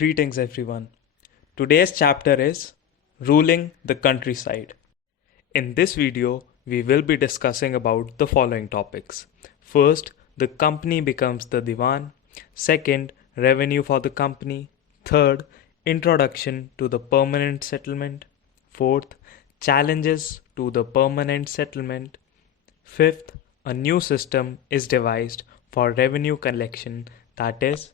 Greetings everyone. Today's chapter is Ruling the Countryside. In this video, we will be discussing about the following topics. First, the company becomes the Diwan. Second, revenue for the company. Third, introduction to the permanent settlement. Fourth, challenges to the permanent settlement. Fifth, a new system is devised for revenue collection, that is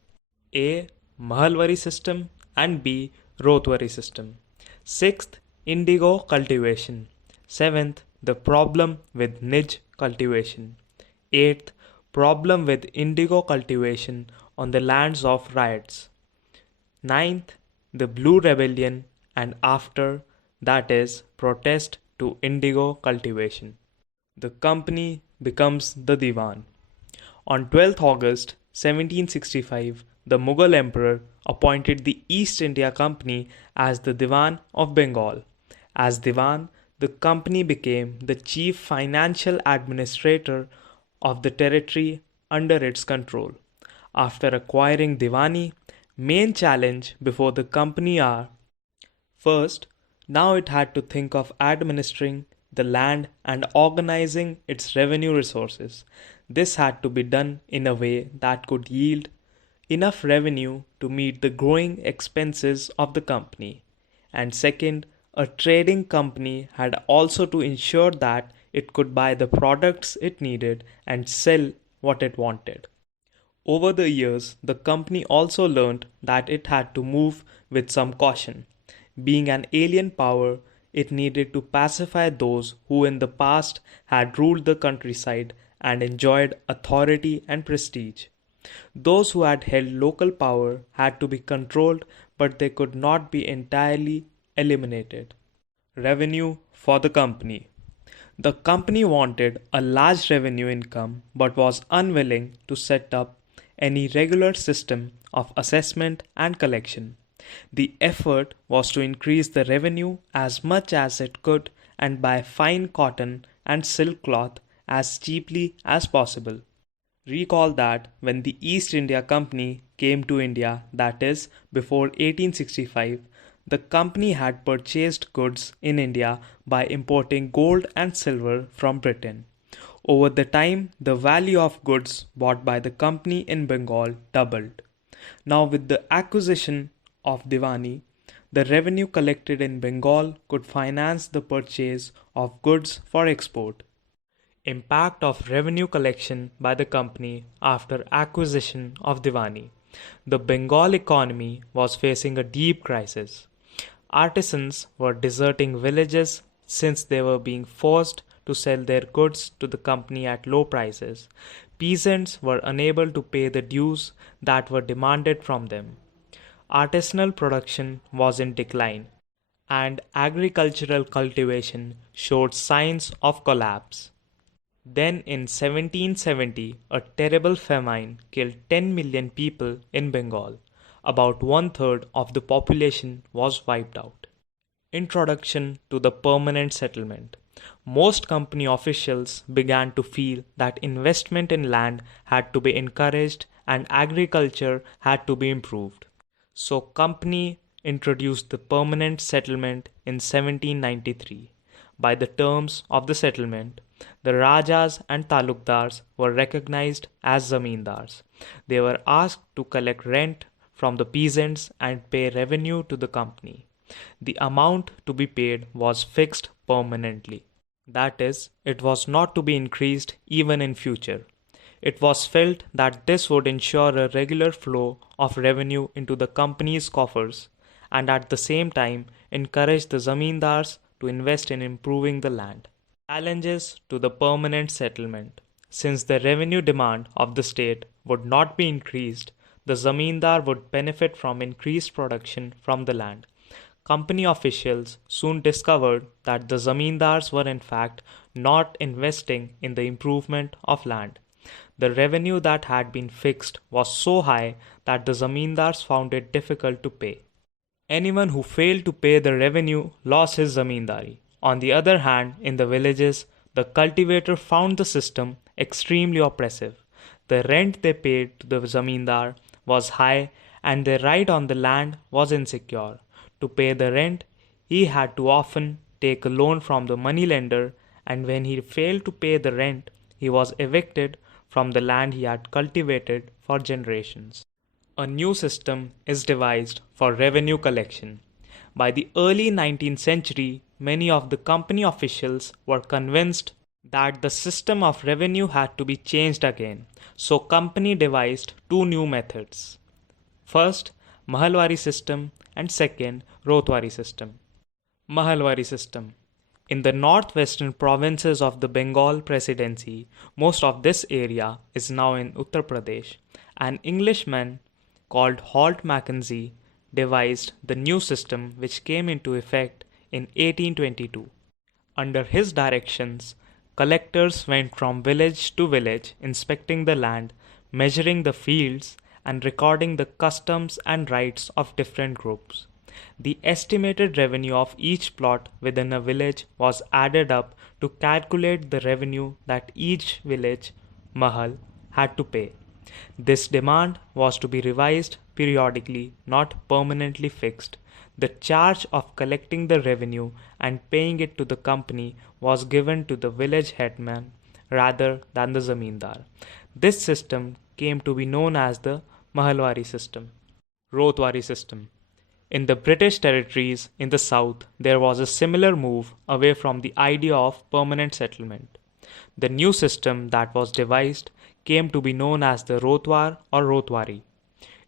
A. Mahalwari System and B. Rothwari System. Sixth, Indigo cultivation. Seventh, the problem with niche cultivation. Eighth, problem with indigo cultivation on the lands of ryots. Ninth, the Blue Rebellion and after, that is protest to indigo cultivation. The company becomes the Diwan. On 12th August 1765, the Mughal emperor appointed the East India Company as the Diwan of Bengal. As Diwan, the company became the chief financial administrator of the territory under its control. After acquiring Diwani, main challenge before the company are: first, now it had to think of administering the land and organizing its revenue resources. This had to be done in a way that could yield enough revenue to meet the growing expenses of the company. And second, a trading company had also to ensure that it could buy the products it needed and sell what it wanted. Over the years, the company also learned that it had to move with some caution. Being an alien power, it needed to pacify those who in the past had ruled the countryside and enjoyed authority and prestige. Those who had held local power had to be controlled, but they could not be entirely eliminated. Revenue for the company. The company wanted a large revenue income but was unwilling to set up any regular system of assessment and collection. The effort was to increase the revenue as much as it could and buy fine cotton and silk cloth as cheaply as possible. Recall that when the East India Company came to India, that is, before 1865, the company had purchased goods in India by importing gold and silver from Britain. Over the time, the value of goods bought by the company in Bengal doubled. Now, with the acquisition of Diwani, the revenue collected in Bengal could finance the purchase of goods for export. Impact of revenue collection by the company after acquisition of Diwani. The Bengal economy was facing a deep crisis. Artisans were deserting villages since they were being forced to sell their goods to the company at low prices. Peasants were unable to pay the dues that were demanded from them. Artisanal production was in decline, and agricultural cultivation showed signs of collapse. Then in 1770, a terrible famine killed 10 million people in Bengal. About one-third of the population was wiped out. Introduction to the permanent settlement. Most company officials began to feel that investment in land had to be encouraged and agriculture had to be improved. So company introduced the permanent settlement in 1793. By the terms of the settlement, the Rajas and Talukdars were recognized as zamindars. They were asked to collect rent from the peasants and pay revenue to the company. The amount to be paid was fixed permanently. That is, it was not to be increased even in future. It was felt that this would ensure a regular flow of revenue into the company's coffers and at the same time encourage the zamindars to invest in improving the land. Challenges to the permanent settlement. Since the revenue demand of the state would not be increased, the zamindar would benefit from increased production from the land. Company officials soon discovered that the zamindars were in fact not investing in the improvement of land. The revenue that had been fixed was so high that the zamindars found it difficult to pay. Anyone who failed to pay the revenue lost his zamindari. On the other hand, in the villages, the cultivator found the system extremely oppressive. The rent they paid to the zamindar was high and their right on the land was insecure. To pay the rent, he had to often take a loan from the moneylender, and when he failed to pay the rent, he was evicted from the land he had cultivated for generations. A new system is devised for revenue collection. By the early 19th century, many of the company officials were convinced that the system of revenue had to be changed again. So company devised two new methods. First, mahalwari system, and second, Rothwari system. Mahalwari system. In the northwestern provinces of the Bengal Presidency, most of this area is now in Uttar Pradesh. An Englishman called Holt Mackenzie devised the new system which came into effect in 1822. Under his directions, collectors went from village to village inspecting the land, measuring the fields, and recording the customs and rights of different groups. The estimated revenue of each plot within a village was added up to calculate the revenue that each village mahal had to pay. This demand was to be revised periodically, not permanently fixed. The charge of collecting the revenue and paying it to the company was given to the village headman rather than the zamindar. This system came to be known as the mahalwari system. Rothwari system. In the British territories in the south, there was a similar move away from the idea of permanent settlement. The new system that was devised came to be known as the Rothwar or Rothwari.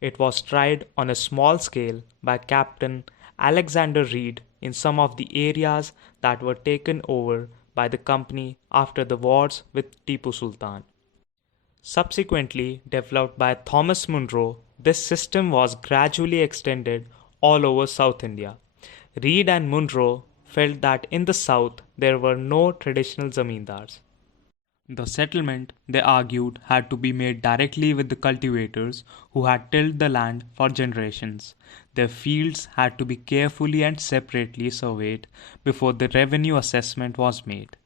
It was tried on a small scale by Captain Alexander Reed in some of the areas that were taken over by the company after the wars with Tipu Sultan. Subsequently developed by Thomas Munro, this system was gradually extended all over South India. Reed and Munro felt that in the south there were no traditional zamindars. The settlement, they argued, had to be made directly with the cultivators who had tilled the land for generations. Their fields had to be carefully and separately surveyed before the revenue assessment was made.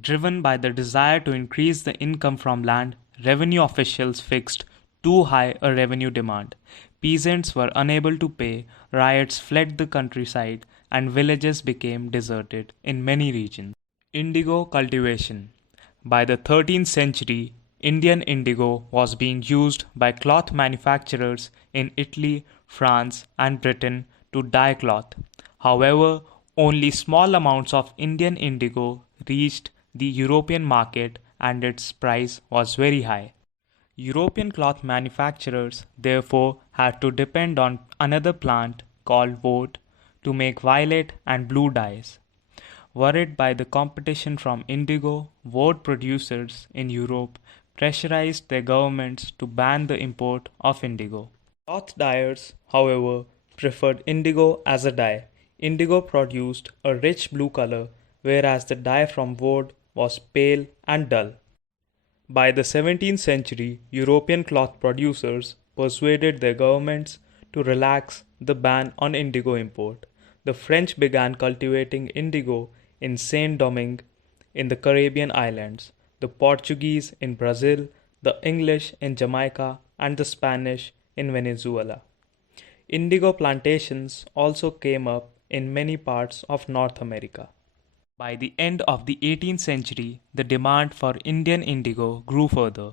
Driven by the desire to increase the income from land, revenue officials fixed too high a revenue demand. Peasants were unable to pay, riots fled the countryside, and villages became deserted in many regions. Indigo cultivation. By the 13th century, Indian indigo was being used by cloth manufacturers in Italy, France, and Britain to dye cloth. However, only small amounts of Indian indigo reached the European market and its price was very high. European cloth manufacturers therefore had to depend on another plant called woad to make violet and blue dyes. Worried by the competition from indigo, woad producers in Europe pressurized their governments to ban the import of indigo. Cloth dyers, however, preferred indigo as a dye. Indigo produced a rich blue color, whereas the dye from woad was pale and dull. By the 17th century, European cloth producers persuaded their governments to relax the ban on indigo import. The French began cultivating indigo in Saint Domingue in the Caribbean islands, the Portuguese in Brazil, the English in Jamaica, and the Spanish in Venezuela. Indigo plantations also came up in many parts of North America. By the end of the 18th century, the demand for Indian indigo grew further.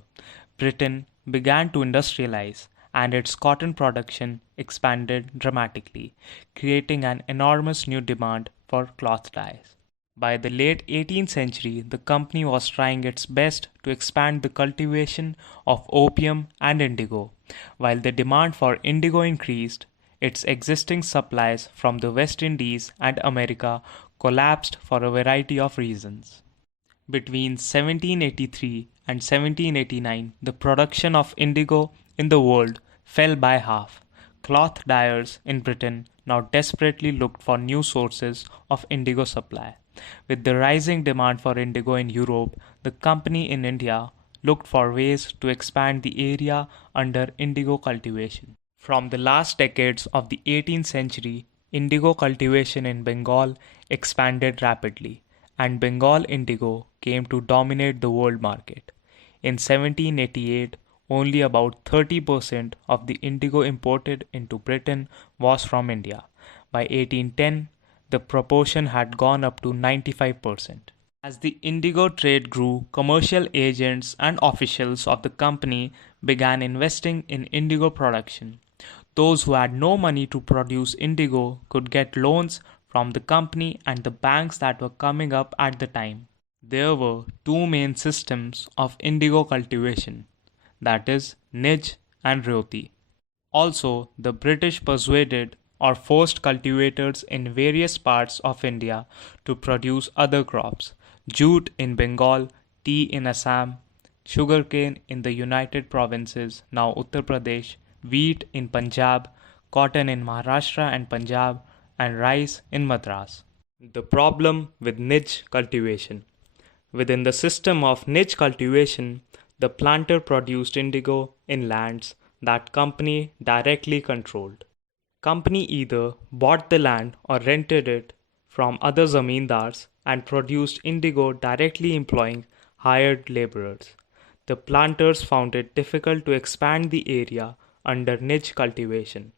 Britain began to industrialize, and its cotton production expanded dramatically, creating an enormous new demand for cloth dyes. By the late 18th century, the company was trying its best to expand the cultivation of opium and indigo. While the demand for indigo increased, its existing supplies from the West Indies and America collapsed for a variety of reasons. Between 1783 and 1789, the production of indigo in the world fell by half. Cloth dyers in Britain now desperately looked for new sources of indigo supply. With the rising demand for indigo in Europe, the company in India looked for ways to expand the area under indigo cultivation. From the last decades of the 18th century, indigo cultivation in Bengal expanded rapidly, and Bengal indigo came to dominate the world market. In 1788, only about 30% of the indigo imported into Britain was from India. By 1810, the proportion had gone up to 95%. As the indigo trade grew, commercial agents and officials of the company began investing in indigo production. Those who had no money to produce indigo could get loans from the company and the banks that were coming up at the time. There were two main systems of indigo cultivation, that is, Nij and Ryotwari. Also, the British persuaded or forced cultivators in various parts of India to produce other crops: jute in Bengal, tea in Assam, sugarcane in the United Provinces, now Uttar Pradesh, wheat in Punjab, cotton in Maharashtra and Punjab, and rice in Madras. The problem with niche cultivation. Within the system of niche cultivation, the planter produced indigo in lands that company directly controlled. Company either bought the land or rented it from other zamindars and produced indigo directly employing hired laborers. The planters found it difficult to expand the area under niche cultivation.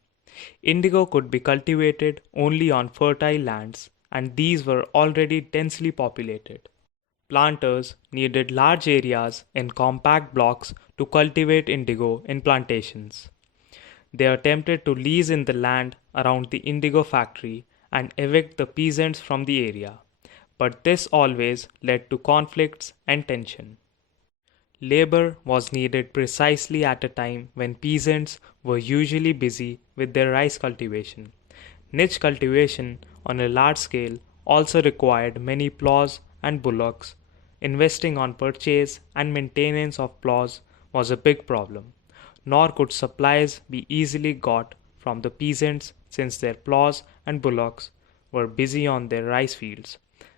Indigo could be cultivated only on fertile lands, and these were already densely populated. Planters needed large areas in compact blocks to cultivate indigo in plantations. They attempted to lease in the land around the indigo factory and evict the peasants from the area, but this always led to conflicts and tension. Labor was needed precisely at a time when peasants were usually busy with their rice cultivation. Niche cultivation on a large scale also required many plows and bullocks. Investing on purchase and maintenance of plows was a big problem, nor could supplies be easily got from the peasants since their plows and bullocks were busy on their rice fields,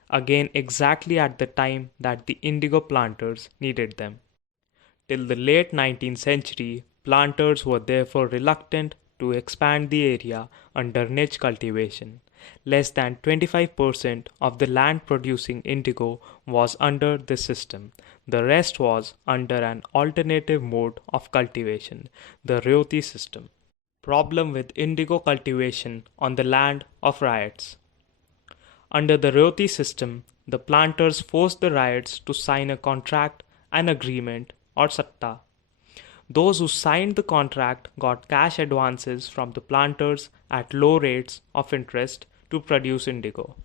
again exactly at the time that the indigo planters needed them. Till the late 19th century, planters were therefore reluctant to expand the area under niche cultivation. Less than 25% of the land producing indigo was under this system. The rest was under an alternative mode of cultivation, the Ryotwari system. Problem with indigo cultivation on the land of ryots. Under the Ryotwari system, the planters forced the ryots to sign a contract, an agreement, or satta. Those who signed the contract got cash advances from the planters at low rates of interest to produce indigo,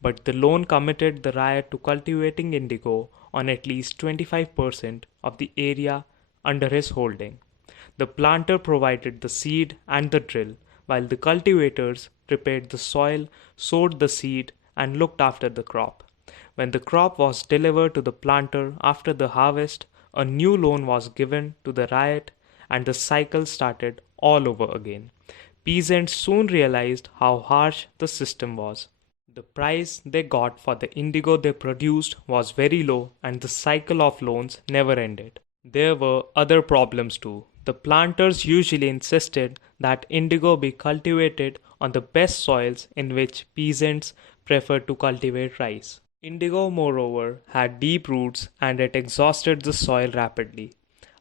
but the loan committed the ryot to cultivating indigo on at least 25% of the area under his holding. The planter provided the seed and the drill, while the cultivators prepared the soil, sowed the seed, and looked after the crop. When the crop was delivered to the planter after the harvest, a new loan was given to the ryot and the cycle started all over again. Peasants soon realized how harsh the system was. The price they got for the indigo they produced was very low and the cycle of loans never ended. There were other problems too. The planters usually insisted that indigo be cultivated on the best soils in which peasants preferred to cultivate rice. Indigo, moreover, had deep roots and it exhausted the soil rapidly.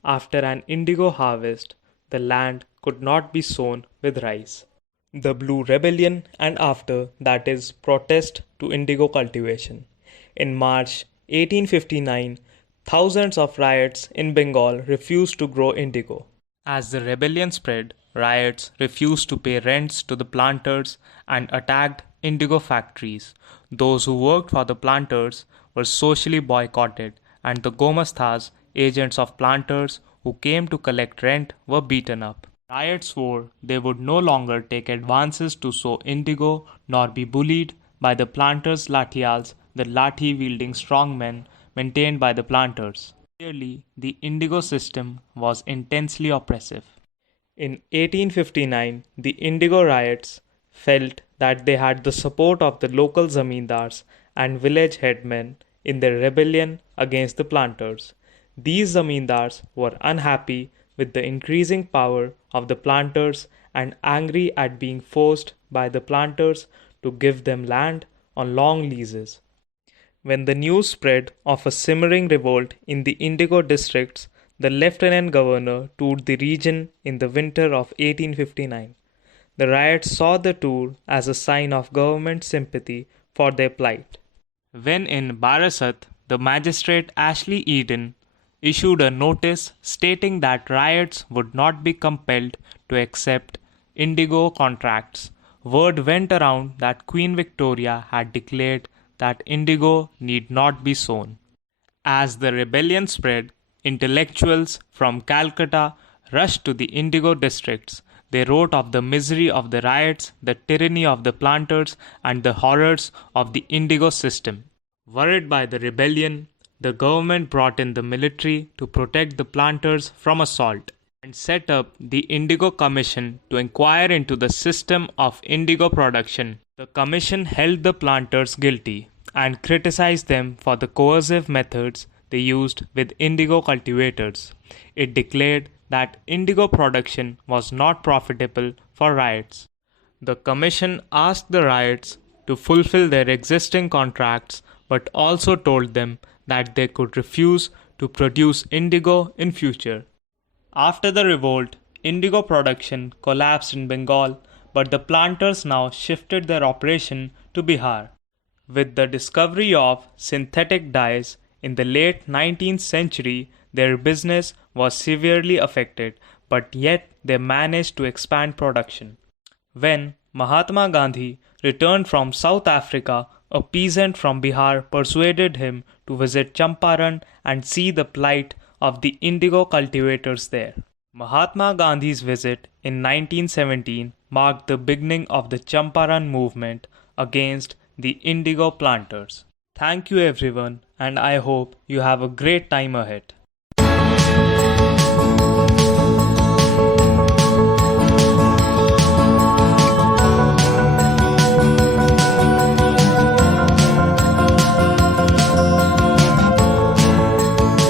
After an indigo harvest, the land could not be sown with rice. The Blue Rebellion and after, that is, protest to indigo cultivation. In March 1859, thousands of ryots in Bengal refused to grow indigo. As the rebellion spread, ryots refused to pay rents to the planters and attacked indigo factories. Those who worked for the planters were socially boycotted, and the Gomasthas, agents of planters who came to collect rent, were beaten up. Ryots swore they would no longer take advances to sow indigo nor be bullied by the planters' lathials, the lathi-wielding strongmen maintained by the planters. Clearly, the indigo system was intensely oppressive. In 1859, the indigo ryots felt that they had the support of the local zamindars and village headmen in their rebellion against the planters. These zamindars were unhappy with the increasing power of the planters and angry at being forced by the planters to give them land on long leases. When the news spread of a simmering revolt in the indigo districts, the lieutenant governor toured the region in the winter of 1859. The riots saw the tour as a sign of government sympathy for their plight. When in Barasat, the magistrate Ashley Eden issued a notice stating that riots would not be compelled to accept indigo contracts. Word went around that Queen Victoria had declared that indigo need not be sown. As the rebellion spread, intellectuals from Calcutta rushed to the indigo districts. They wrote of the misery of the riots, the tyranny of the planters, and the horrors of the indigo system. Worried by the rebellion, the government brought in the military to protect the planters from assault and set up the Indigo Commission to inquire into the system of indigo production. The commission held the planters guilty and criticized them for the coercive methods they used with indigo cultivators. It declared that indigo production was not profitable for ryots. The commission asked the ryots to fulfill their existing contracts but also told them that they could refuse to produce indigo in future. After the revolt, indigo production collapsed in Bengal, but the planters now shifted their operation to Bihar. With the discovery of synthetic dyes in the late 19th century, their business was severely affected, but yet they managed to expand production. When Mahatma Gandhi returned from South Africa, a peasant from Bihar persuaded him to visit Champaran and see the plight of the indigo cultivators there. Mahatma Gandhi's visit in 1917 marked the beginning of the Champaran movement against the indigo planters. Thank you everyone, and I hope you have a great time ahead.